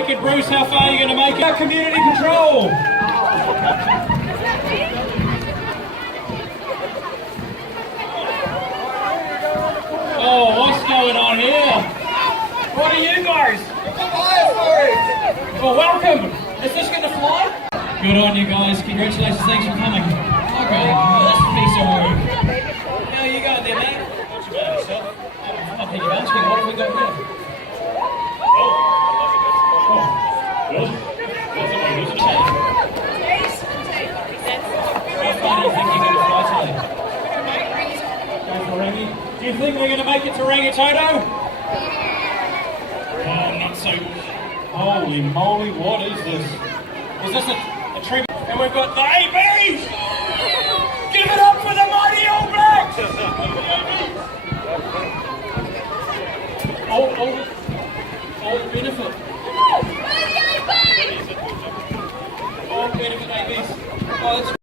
Wicked Bruce, how far are you going to make it? Community Patrol! Oh, what's going on here? What are you guys? Well, welcome! Is this going to fly? Good on you guys, congratulations, thanks for coming. Okay, let's be sorry. How are you going there, mate? Not too bad, yourself. I'm not thinking asking, what have we got here? Really? What's it like? How far do you think you're going to fly today? Go for Rangi. Do you think we're going to make it to Rangitoto? Oh, not so. Holy moly, what is this? Is this a tree? And we've got the ABs! Give it up for the mighty All Blacks! All benefit. All benefit ABs. Oh, that's